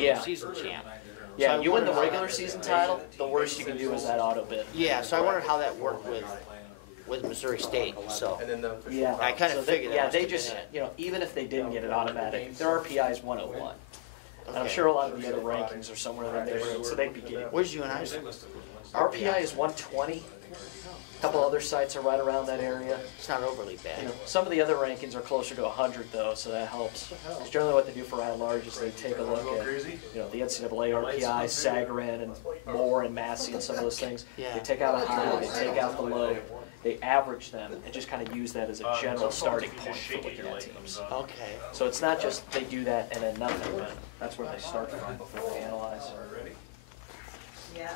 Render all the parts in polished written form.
regular season champ. Yeah, So you win the regular season title, the worst you can do is that auto bid. Yeah, so I wondered how that worked with Missouri State. So Yeah, I kind of figured that. Yeah, must they have been just, it. even if they didn't get it automatic, their RPI is 101. And I'm sure a lot of the other rankings are somewhere in the neighborhood, so they'd be getting. Where's UNI's? RPI is 120. A couple other sites are right around that area. It's not overly bad. Some of the other rankings are closer to 100 though, so that helps. Because generally what they do for at-large is they take a look at, the NCAA RPI, Sagarin, and Moore and Massey and some of those things. Yeah. They take out a high, they take out the low, they average them, and just kind of use that as a general starting point for looking at teams. Okay. So it's not just they do that and then nothing, but that's where they start from before they analyze. Yes.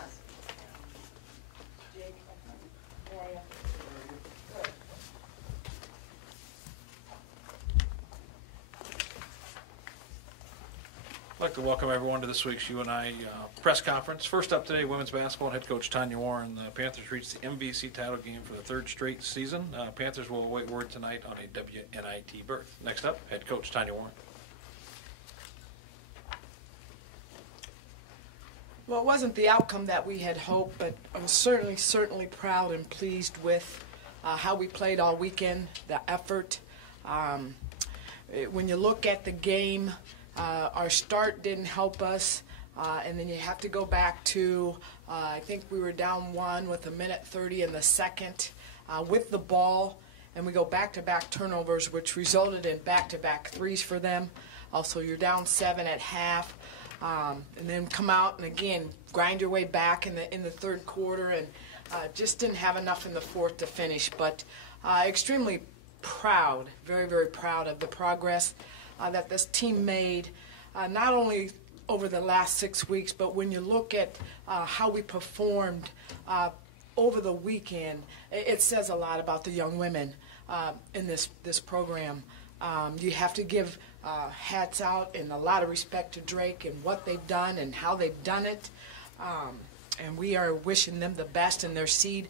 I'd like to welcome everyone to this week's UNI press conference. First up today, women's basketball head coach Tanya Warren. The Panthers reached the MVC title game for the third straight season. Panthers will await word tonight on a WNIT berth. Next up, head coach Tanya Warren. Well, it wasn't the outcome that we had hoped, but I'm certainly proud and pleased with how we played all weekend, the effort. When you look at the game, our start didn't help us, and then you have to go back to, I think we were down 1 with 1:30 in the second with the ball, and we go back-to-back turnovers, which resulted in back-to-back threes for them. Also, you're down 7 at half, and then come out and again grind your way back in the third quarter, and just didn't have enough in the fourth to finish. But extremely proud, very proud of the progress that this team made, not only over the last 6 weeks, but when you look at how we performed over the weekend, it says a lot about the young women in this program. You have to give hats out and a lot of respect to Drake and what they've done and how they've done it. And we are wishing them the best in their seed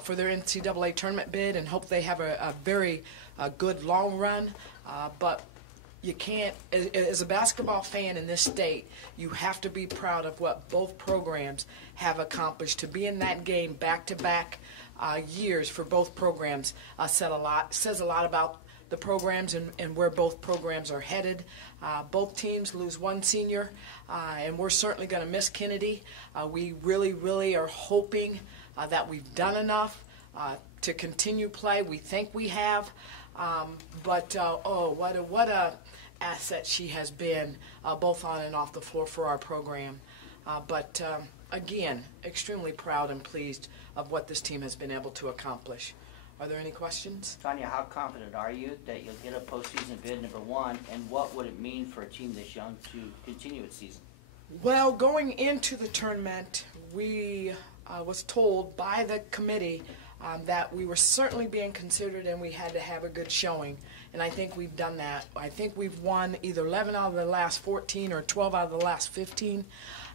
for their NCAA tournament bid and hope they have a very good long run. But you can't, as a basketball fan in this state, you have to be proud of what both programs have accomplished. To be in that game back-to-back years for both programs says a lot about the programs and where both programs are headed. Both teams lose one senior, and we're certainly going to miss Kennedy. We really are hoping that we've done enough to continue play. We think we have, but what a asset she has been, both on and off the floor for our program. But again, extremely proud and pleased of what this team has been able to accomplish. Are there any questions? Tanya, how confident are you that you'll get a postseason bid, number one, and what would it mean for a team this young to continue its season? Well, going into the tournament, we was told by the committee that we were certainly being considered and we had to have a good showing. And I think we've done that. I think we've won either 11 out of the last 14 or 12 out of the last 15.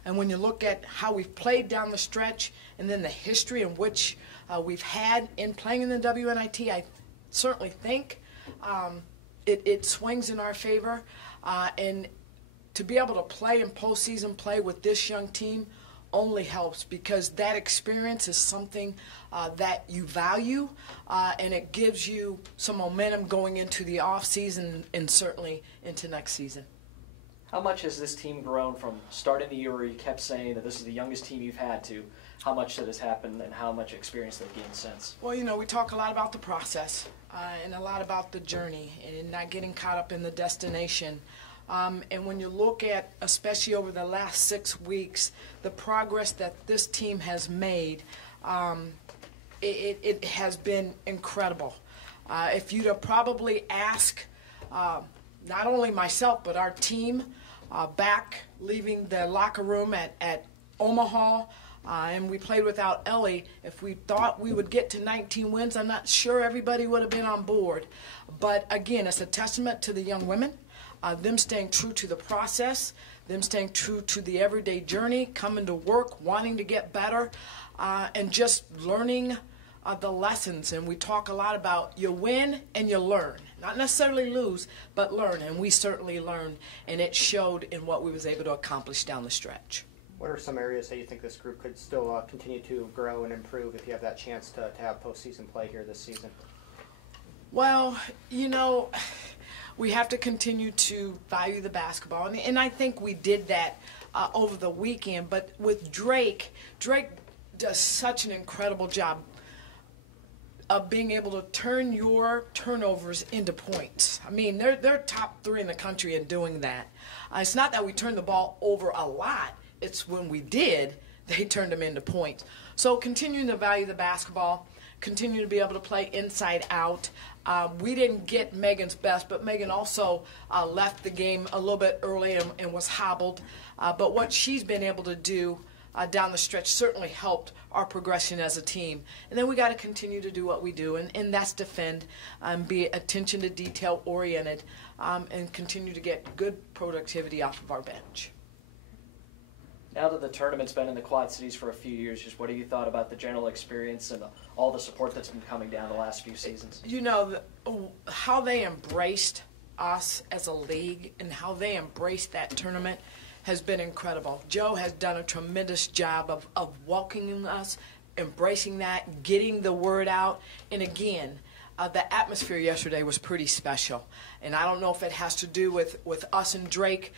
And when you look at how we've played down the stretch and then the history in which we've had in playing in the WNIT, I certainly think it swings in our favor. And to be able to play in postseason play with this young team only helps, because that experience is something that you value, and it gives you some momentum going into the off season and certainly into next season. How much has this team grown from starting the year where you kept saying that this is the youngest team you've had to how much that has happened and how much experience they've gained since? Well, we talk a lot about the process and a lot about the journey and not getting caught up in the destination. And when you look at, especially over the last 6 weeks, the progress that this team has made, it has been incredible. If you'd have probably asked not only myself but our team back leaving the locker room at Omaha, and we played without Ellie, if we thought we would get to 19 wins, I'm not sure everybody would have been on board. But again, it's a testament to the young women. Them staying true to the process, them staying true to the everyday journey, coming to work, wanting to get better, and just learning the lessons, and we talk a lot about you win and you learn. Not necessarily lose, but learn, and we certainly learned, and it showed in what we was able to accomplish down the stretch. What are some areas that you think this group could still continue to grow and improve if you have that chance to have postseason play here this season? Well, you know, we have to continue to value the basketball, and I think we did that over the weekend. But with Drake does such an incredible job of being able to turn your turnovers into points. I mean, they're top 3 in the country in doing that. It's not that we turned the ball over a lot. It's when we did, they turned them into points. So continuing to value the basketball, continue to be able to play inside out. We didn't get Megan's best, but Megan also left the game a little bit early and was hobbled. But what she's been able to do down the stretch certainly helped our progression as a team. And then we got to continue to do what we do, and that's defend, be attention to detail oriented, and continue to get good productivity off of our bench. Now that the tournament's been in the Quad Cities for a few years, just what have you thought about the general experience and all the support that's been coming down the last few seasons? You know, how they embraced us as a league and how they embraced that tournament has been incredible. Joe has done a tremendous job of welcoming us, embracing that, getting the word out, and again, the atmosphere yesterday was pretty special. And I don't know if it has to do with us and Drake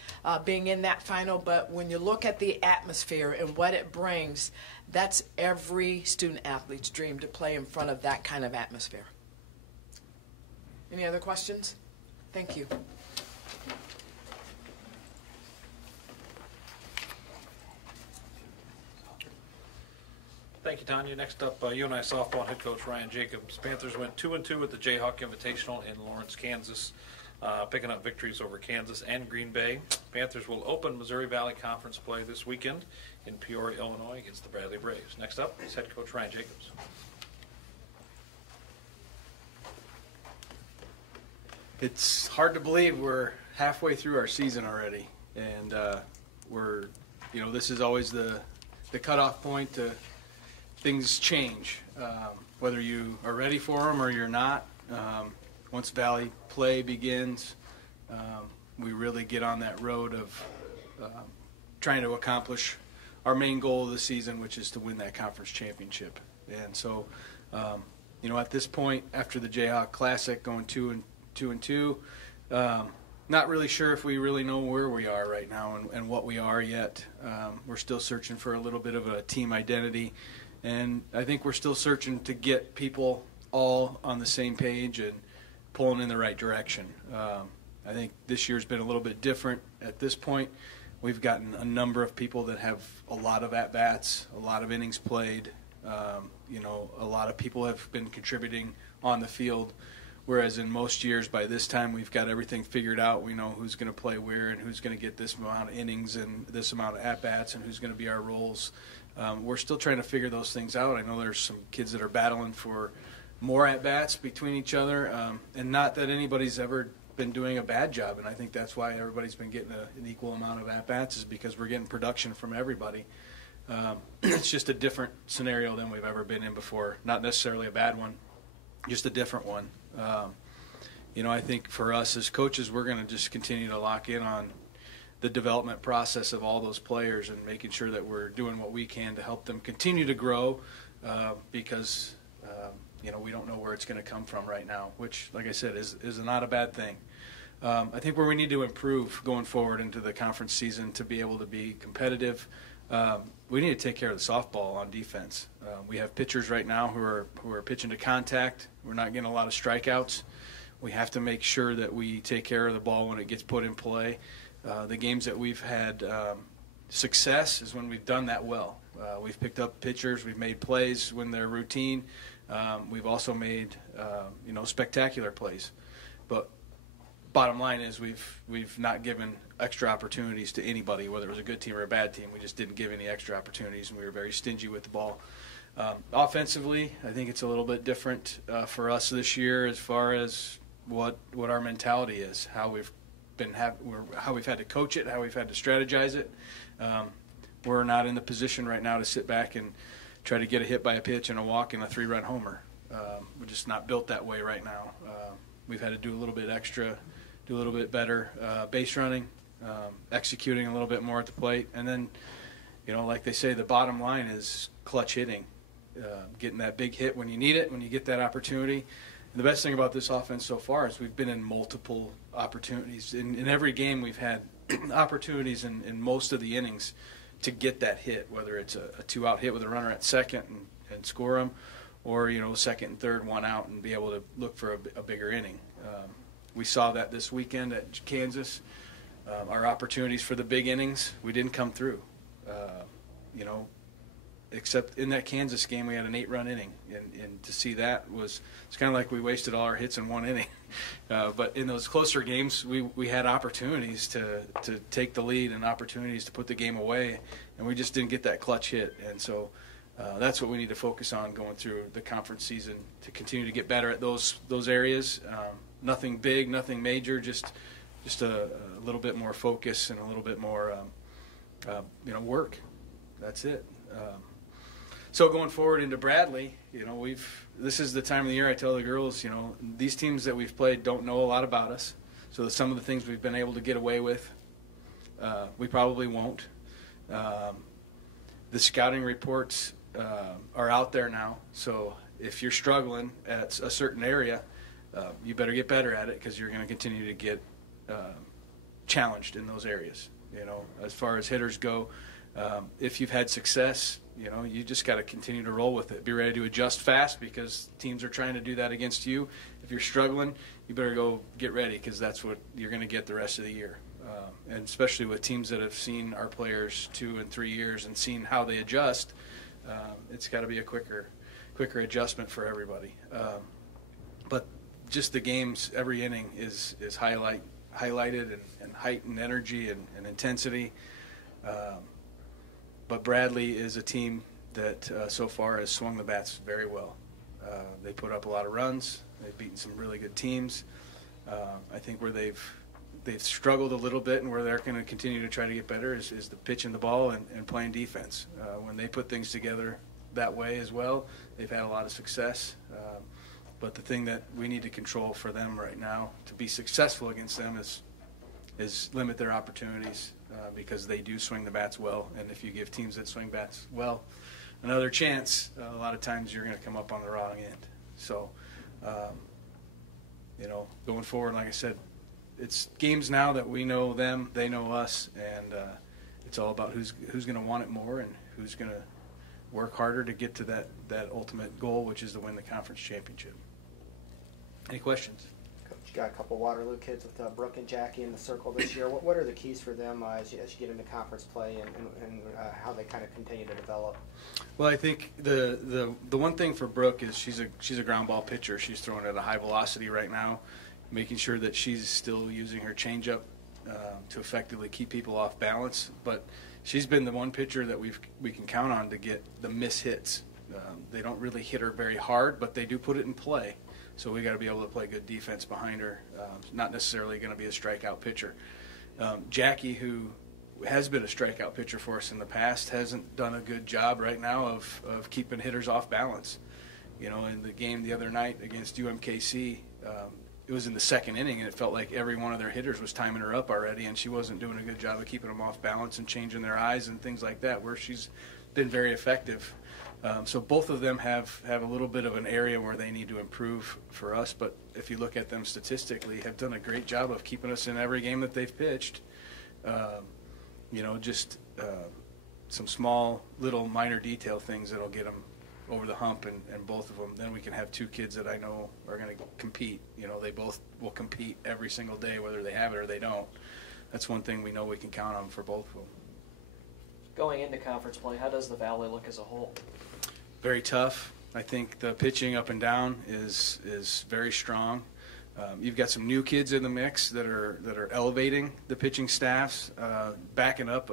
being in that final, but when you look at the atmosphere and what it brings, that's every student-athlete's dream to play in front of that kind of atmosphere. Any other questions? Thank you. Thank you, Tanya. Next up, UNI softball head coach Ryan Jacobs. Panthers went 2-2 at the Jayhawk Invitational in Lawrence, Kansas, picking up victories over Kansas and Green Bay. Panthers will open Missouri Valley Conference play this weekend in Peoria, Illinois against the Bradley Braves. Next up is head coach Ryan Jacobs. It's hard to believe we're halfway through our season already, and this is always the cutoff point to things change, whether you are ready for them or you're not. Once Valley play begins, we really get on that road of trying to accomplish our main goal of the season, which is to win that conference championship. And so, at this point, after the Jayhawk Classic, going 2-2, not really sure if we really know where we are right now and what we are yet. We're still searching for a little bit of a team identity. And I think we're still searching to get people all on the same page and pulling in the right direction. I think this year's been a little bit different at this point. We've gotten a number of people that have a lot of at-bats, a lot of innings played. A lot of people have been contributing on the field, whereas in most years by this time we've got everything figured out. We know who's going to play where and who's going to get this amount of innings and this amount of at-bats and who's going to be our roles. We're still trying to figure those things out. I know there's some kids that are battling for more at-bats between each other, and not that anybody's ever been doing a bad job, and I think that's why everybody's been getting an equal amount of at-bats, is because we're getting production from everybody. It's just a different scenario than we've ever been in before. Not necessarily a bad one, just a different one. I think for us as coaches, we're going to just continue to lock in on the development process of all those players and making sure that we're doing what we can to help them continue to grow, because we don't know where it's going to come from right now, which, like I said, is not a bad thing. I think where we need to improve going forward into the conference season to be able to be competitive, we need to take care of the softball on defense. We have pitchers right now who are pitching to contact. We're not getting a lot of strikeouts. We have to make sure that we take care of the ball when it gets put in play. The games that we've had success is when we've done that well. We've picked up pitchers. We've made plays when they're routine. We've also made spectacular plays. But bottom line is we've not given extra opportunities to anybody, whether it was a good team or a bad team. We just didn't give any extra opportunities, and we were very stingy with the ball. Offensively, I think it's a little bit different for us this year as far as what our mentality is, how we've had to coach it, how we've had to strategize it. We're not in the position right now to sit back and try to get a hit by a pitch and a walk and a 3-run homer. We're just not built that way right now. We've had to do a little bit extra, do a little bit better base running, executing a little bit more at the plate. And then, like they say, the bottom line is clutch hitting, getting that big hit when you need it, when you get that opportunity. And the best thing about this offense so far is we've been in multiple opportunities. In every game we've had opportunities in most of the innings to get that hit, whether it's a 2-out hit with a runner at second and score them, or second and third, 1 out, and be able to look for a bigger inning. We saw that this weekend at Kansas. Our opportunities for the big innings, we didn't come through. Except in that Kansas game, we had an 8-run inning, and to see that it's kind of like we wasted all our hits in one inning. But in those closer games, we had opportunities to take the lead and opportunities to put the game away, and we just didn't get that clutch hit. And so that's what we need to focus on going through the conference season, to continue to get better at those areas. Nothing big, nothing major, just a little bit more focus and a little bit more work. That's it. So going forward into Bradley, this is the time of the year I tell the girls, these teams that we've played don't know a lot about us. So some of the things we've been able to get away with, we probably won't. The scouting reports are out there now. So if you're struggling at a certain area, you better get better at it, because you're going to continue to get challenged in those areas. As far as hitters go, if you've had success, you just got to continue to roll with it. Be ready to adjust fast, because teams are trying to do that against you. If you're struggling, you better go get ready, because that's what you're going to get the rest of the year. And especially with teams that have seen our players 2 and 3 years and seen how they adjust, it's got to be a quicker adjustment for everybody. But just the games, every inning is highlighted and heightened energy and intensity. But Bradley is a team that so far has swung the bats very well. They put up a lot of runs. They've beaten some really good teams. I think where they've struggled a little bit, and where they're going to continue to try to get better is the pitching the ball and playing defense. When they put things together that way as well, they've had a lot of success. But the thing that we need to control for them right now to be successful against them is limit their opportunities, because they do swing the bats well. And if you give teams that swing bats well another chance, a lot of times you're going to come up on the wrong end. So, going forward, like I said, it's games now that we know them, they know us, and it's all about who's going to want it more and who's going to work harder to get to that ultimate goal, which is to win the conference championship. Any questions? Coach, you got a couple Waterloo kids with Brooke and Jackie in the circle this year. What are the keys for them as you get into conference play and how they kind of continue to develop? Well, I think the one thing for Brooke is she's a ground ball pitcher. She's throwing at a high velocity right now, making sure that she's still using her changeup to effectively keep people off balance. But she's been the one pitcher that we can count on to get the miss hits. They don't really hit her very hard, but they do put it in play. So we got to be able to play good defense behind her. Not necessarily going to be a strikeout pitcher. Jackie, who has been a strikeout pitcher for us in the past, hasn't done a good job right now of keeping hitters off balance. In the game the other night against UMKC, it was in the second inning, and it felt like every one of their hitters was timing her up already, and she wasn't doing a good job of keeping them off balance and changing their eyes and things like that, where she's been very effective. So both of them have a little bit of an area where they need to improve for us, but if you look at them statistically, have done a great job of keeping us in every game that they've pitched. Just some small little minor detail things that'll get them over the hump, and both of them. Then we can have two kids that I know are going to compete. They both will compete every single day, whether they have it or they don't. That's one thing we know we can count on for both of them. Going into conference play, how does the Valley look as a whole? Very tough. I think the pitching up and down is very strong. You've got some new kids in the mix that are elevating the pitching staffs, backing up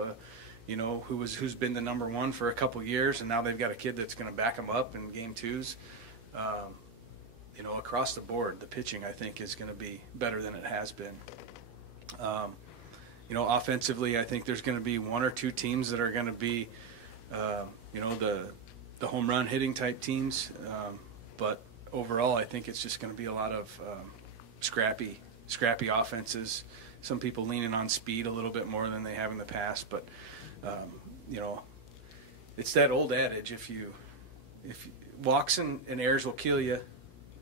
who's been the number one for a couple years, and now they've got a kid that's going to back them up in game twos. Across the board, the pitching I think is going to be better than it has been. Offensively, I think there's going to be one or two teams that are going to be, the home run hitting type teams. But overall, I think it's just going to be a lot of scrappy offenses. Some people leaning on speed a little bit more than they have in the past. But, it's that old adage, if walks and errors will kill you,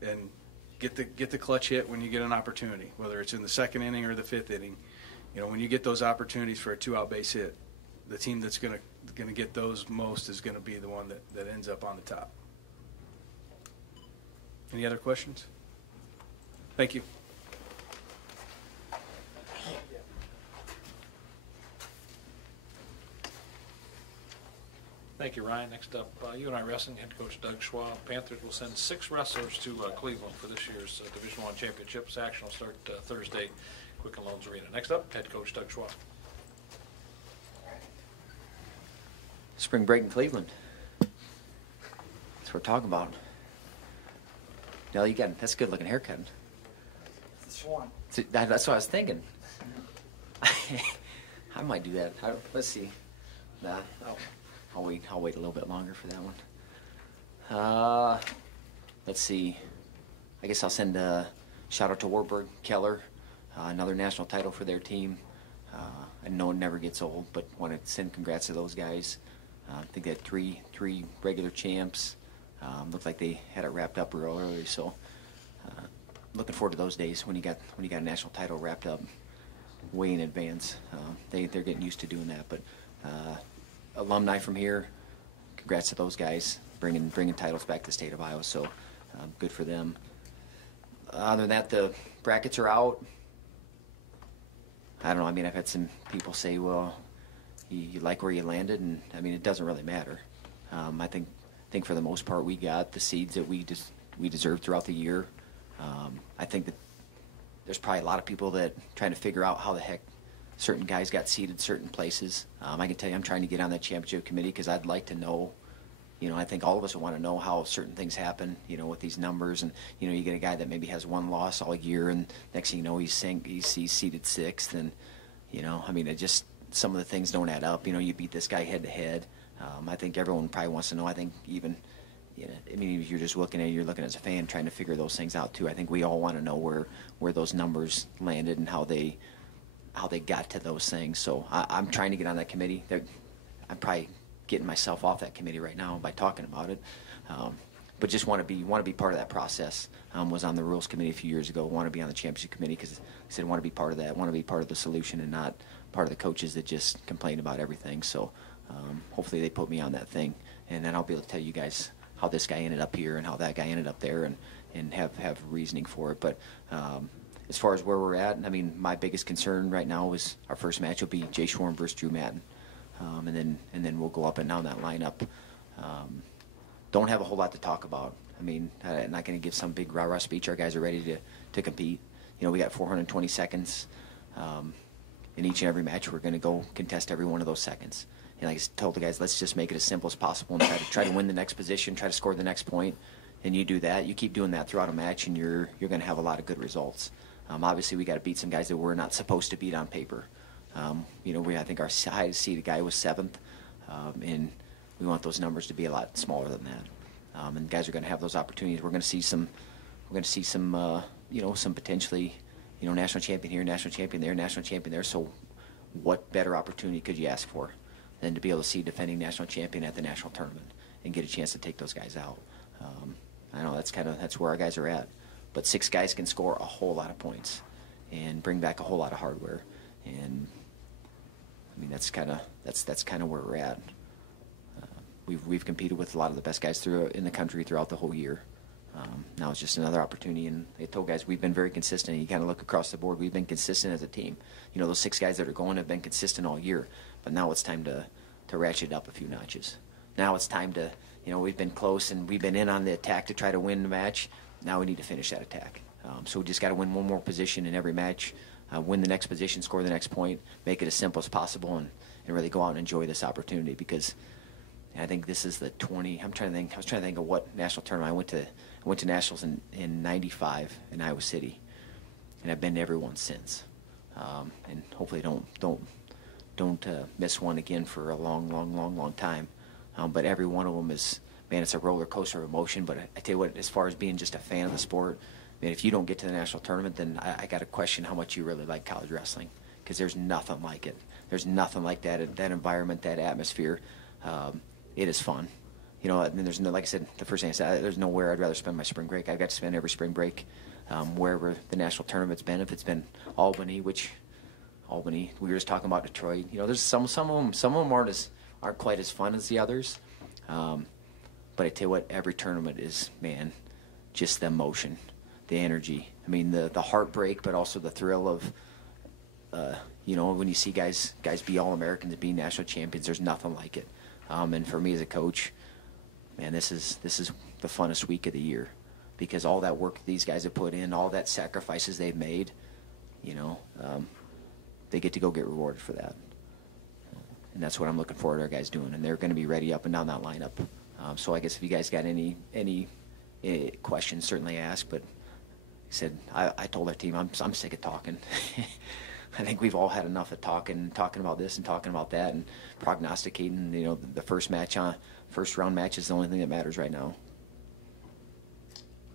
and get the clutch hit when you get an opportunity, whether it's in the second inning or the fifth inning. When you get those opportunities for a 2-out base hit, the team that's going to get those most is going to be the one that ends up on the top. Any other questions? Thank you. Thank you, Ryan. Next up, UNI Wrestling head coach Doug Schwab. Panthers will send 6 wrestlers to Cleveland for this year's Division I championships. Action will start Thursday, Quicken Loans Arena. Next up, head coach Doug Schwab. Spring break in Cleveland. That's what we're talking about. No, that's a good looking haircut. That's what I was thinking. I might do that. Let's see. Nah, I'll wait a little bit longer for that one. Let's see. I guess I'll send a shout out to Warburg Keller, another national title for their team. I know it never gets old, but want to send congrats to those guys. I think they had three regular champs. Looked like they had it wrapped up real early, so looking forward to those days when you got a national title wrapped up way in advance. They're getting used to doing that, but alumni from here, congrats to those guys bringing titles back to the state of Iowa. So good for them. Other than that, the brackets are out. I don't know. I mean, I've had some people say, "Well, you like where you landed," and I mean, it doesn't really matter. I think for the most part, we got the seeds that we deserved throughout the year. I think that there's probably a lot of people that trying to figure out how the heck certain guys got seated certain places. I can tell you I'm trying to get on that championship committee because I'd like to know, I think all of us would want to know how certain things happen, with these numbers. And, you get a guy that maybe has one loss all year, and next thing you know, he's seated 6th. And, I mean, it just, some of the things don't add up. You beat this guy head to head. I think everyone probably wants to know. I think even, I mean, if you're just looking as a fan trying to figure those things out too. I think we all want to know where those numbers landed and how they got to those things. So I'm trying to get on that committee. I'm probably getting myself off that committee right now by talking about it. But just want to be part of that process. Was on the rules committee a few years ago. Want to be on the championship committee because I said want to be part of that. Want to be part of the solution and not part of the coaches that just complain about everything. So hopefully they put me on that thing, and then I'll be able to tell you guys how this guy ended up here and how that guy ended up there, and have reasoning for it. But as far as where we're at, I mean, my biggest concern right now is our first match will be Jay Shorn versus Drew Madden, and then we'll go up and down that lineup. Don't have a whole lot to talk about. I mean, I'm not going to give some big rah-rah speech. Our guys are ready to compete. We got 420 seconds. In each and every match, we're going to go contest every one of those seconds. And like I told the guys, let's just make it as simple as possible and try to win the next position, try to score the next point. And you do that, you keep doing that throughout a match, and you're going to have a lot of good results. Obviously, we got to beat some guys that we're not supposed to beat on paper. I think our highest seeded guy was 7th, and we want those numbers to be a lot smaller than that. And guys are going to have those opportunities. We're going to see some, some potentially, national champion here, national champion there, national champion there. So, what better opportunity could you ask for than to be able to see defending national champion at the national tournament and get a chance to take those guys out? I know that's where our guys are at. But 6 guys can score a whole lot of points and bring back a whole lot of hardware. And I mean, that's kind of where we're at. We've competed with a lot of the best guys in the country throughout the whole year. Now it's just another opportunity. And I told guys we've been very consistent. You kind of look across the board. We've been consistent as a team. Those 6 guys that are going have been consistent all year. But now it's time to ratchet up a few notches. Now it's time to, we've been close and we've been in on the attack to try to win the match. Now we need to finish that attack. So we just got to win one more position in every match, win the next position, score the next point, make it as simple as possible, and really go out and enjoy this opportunity. Because I think this is the 20. I was trying to think of what national tournament I went to nationals in '95 in Iowa City, and I've been to every one since. And hopefully don't miss one again for a long time. But every one of them has man, it's a roller coaster of emotion. But I tell you what, as far as being just a fan of the sport, man, if you don't get to the national tournament, then I got to question how much you really like college wrestling, because there's nothing like it. There's nothing like that environment, that atmosphere. It is fun. You know, and there's no, like I said, the first thing I said, there's nowhere I'd rather spend my spring break. I've got to spend every spring break wherever the national tournament's been. If it's been Albany, we were just talking about Detroit. You know, there's some of them aren't quite as fun as the others. But I tell you what, every tournament is, man, just the emotion, the energy. I mean, the heartbreak, but also the thrill of, you know, when you see guys be All-Americans and be national champions, there's nothing like it. And for me as a coach, man, this is the funnest week of the year, because all that work these guys have put in, all that sacrifices they've made, you know, they get to go get rewarded for that. And that's what I'm looking forward to our guys doing, and they're going to be ready up and down that lineup. So I guess if you guys got any questions, certainly ask. But I said, I told our team, I'm sick of talking. I think we've all had enough of talking about this and talking about that and prognosticating. You know, the first round match is the only thing that matters right now.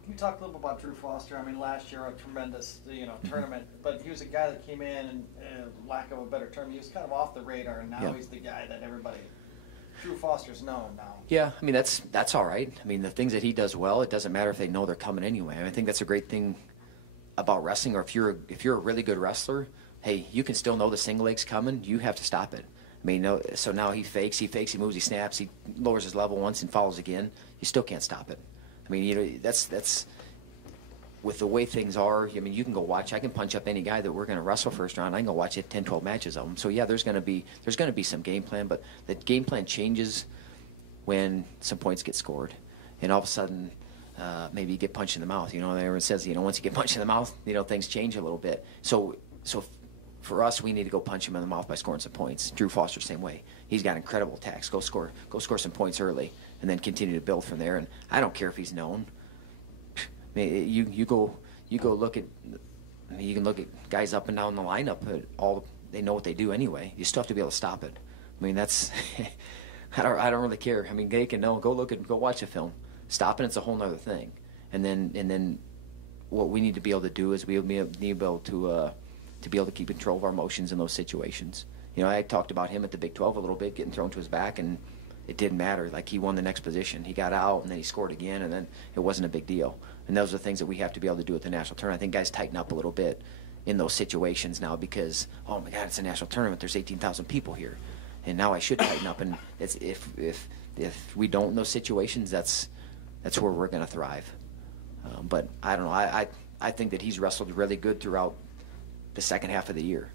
Can you talk a little bit about Drew Foster? I mean, last year a tremendous, tournament, but he was a guy that came in and, lack of a better term, he was kind of off the radar, and now he's the guy that everybody. Drew Foster's known now. Yeah, I mean that's all right. I mean, the things that he does well, it doesn't matter if they know they're coming anyway. I think that's a great thing about wrestling. Or if you're a really good wrestler, hey, you can still know the single leg's coming. You have to stop it. I mean, no, so now he fakes, he moves, he snaps, he lowers his level once and follows again. You still can't stop it. I mean, you know, that's with the way things are. I mean, you can go watch. I can punch up any guy that we're going to wrestle first round. I can go watch 10, 12 matches of them. So yeah, there's going to be some game plan, but the game plan changes when some points get scored, and all of a sudden, maybe you get punched in the mouth. You know, everyone says, you know, once you get punched in the mouth, you know, things change a little bit. So for us, we need to go punch him in the mouth by scoring some points. Drew Foster, same way. He's got incredible attacks. Go score some points early, and then continue to build from there. And I don't care if he's known. I mean, you go look at. I mean, you can look at guys up and down the lineup. They know what they do anyway. You still have to be able to stop it. I mean, that's. I don't really care. I mean, they can know. Go watch a film. Stopping it's a whole other thing. And then, what we need to be able to do is we need to be able to keep control of our emotions in those situations. You know, I talked about him at the Big 12 a little bit, getting thrown to his back, and it didn't matter. Like, he won the next position. He got out, and then he scored again, and then it wasn't a big deal. And those are things that we have to be able to do at the national tournament. I think guys tighten up a little bit in those situations now because, oh my God, it's a national tournament. There's 18,000 people here, and now I should tighten up. And it's, if we don't in those situations, that's where we're going to thrive. But I don't know. I think that he's wrestled really good throughout the second half of the year.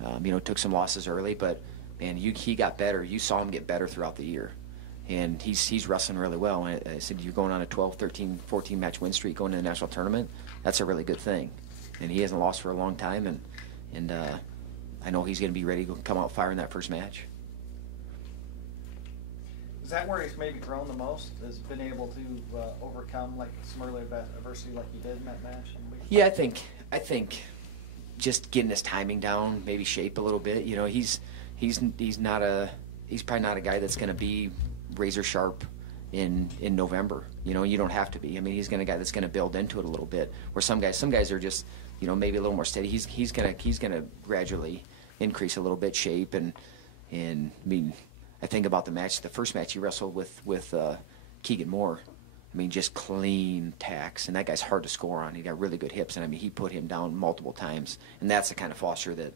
You know, took some losses early, but man, he got better. You saw him get better throughout the year, and he's wrestling really well. And I said, you're going on a 12, 13, 14 match win streak going to the national tournament. That's a really good thing, and he hasn't lost for a long time. And I know he's going to be ready to come out firing that first match. Is that where he's maybe grown the most? Has been able to overcome like some early adversity like he did in that match? Yeah, I think just getting his timing down, maybe shape a little bit. You know, he's probably not a guy that's going to be razor sharp in November. You know, you don't have to be. I mean, he's a guy that's going to build into it a little bit. Where some guys are just, you know, maybe a little more steady. He's gonna gradually increase a little bit shape and I mean, I think about the first match he wrestled with Keegan Moore. I mean, just clean tacks, and that guy's hard to score on. He got really good hips, and I mean, he put him down multiple times, and that's the kind of Foster that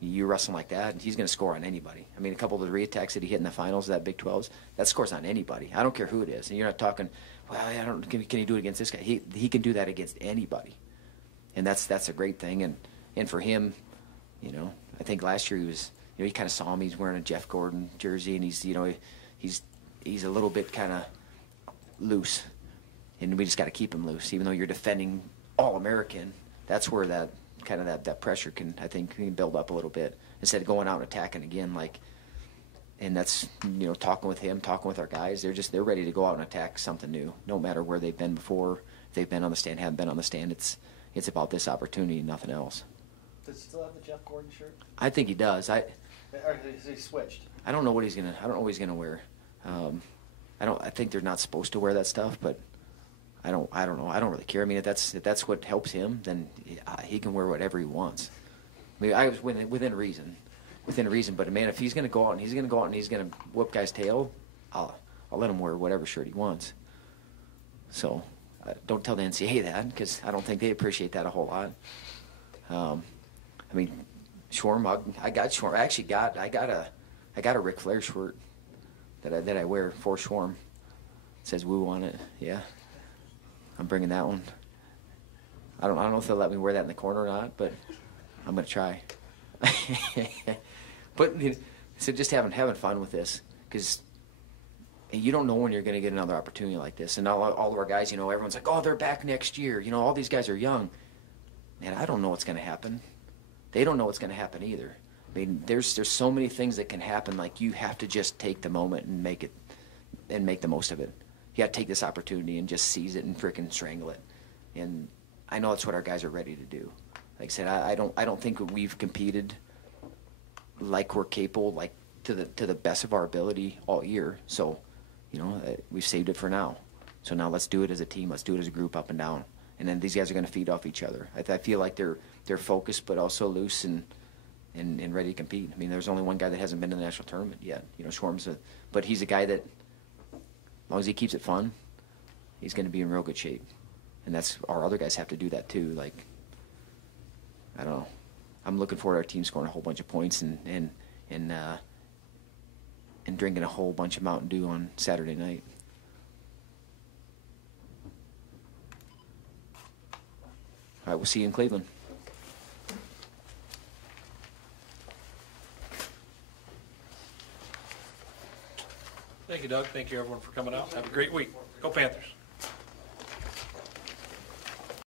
you wrestle like that, and he's going to score on anybody. I mean, a couple of the re-attacks that he hit in the finals of that Big 12s, that scores on anybody. I don't care who it is, and you're not talking, well, can he do it against this guy? He can do that against anybody, and that's a great thing. And for him, you know, I think last year he was, you know, he kind of saw him. He's wearing a Jeff Gordon jersey, and he's, you know, he's a little bit kind of loose, and we just got to keep him loose. Even though you're defending All-American, that's where that kind of that pressure can build up a little bit instead of going out and attacking again. Like, and that's, you know, talking with him, talking with our guys. They're ready to go out and attack something new, no matter where they've been before. If they've been on the stand, haven't been on the stand. It's about this opportunity and nothing else. Does he still have the Jeff Gordon shirt? I think he does. Or has he switched? I don't know what he's gonna wear. I think they're not supposed to wear that stuff, but I don't know. I don't really care. I mean, if that's what helps him, then he can wear whatever he wants. I mean, I was within reason. But man, if he's going to go out and he's going to whoop guys' tail, I'll let him wear whatever shirt he wants. So don't tell the NCAA that, because I don't think they appreciate that a whole lot. I mean, Schwarm, I got Schwarm. I got a Ric Flair shirt that I wear for Schwarm. It says "Woo" on it. Yeah, I'm bringing that one. I don't know if they'll let me wear that in the corner or not, but I'm gonna try. But so just having fun with this, because you don't know when you're going to get another opportunity like this. And all of our guys, everyone's like, oh, they're back next year. All these guys are young. Man, I don't know what's going to happen. They don't know what's going to happen either. I mean, there's so many things that can happen. Like, you have to just take the moment and make the most of it. You got to take this opportunity and just seize it and frickin' strangle it. And I know that's what our guys are ready to do. Like I said, I don't think we've competed like we're capable, like to the best of our ability all year. So, we've saved it for now. So now let's do it as a team. Let's do it as a group, up and down. And then these guys are going to feed off each other. I feel like they're focused, but also loose and ready to compete. I mean, there's only one guy that hasn't been to the national tournament yet. Schwarm's but he's a guy that, as long as he keeps it fun, he's going to be in real good shape. And that's our other guys have to do that too. Like, I don't know. I'm looking forward to our team scoring a whole bunch of points and drinking a whole bunch of Mountain Dew on Saturday night. All right, we'll see you in Cleveland. Thank you, Doug. Thank you, everyone, for coming out. Have a great week. Go Panthers.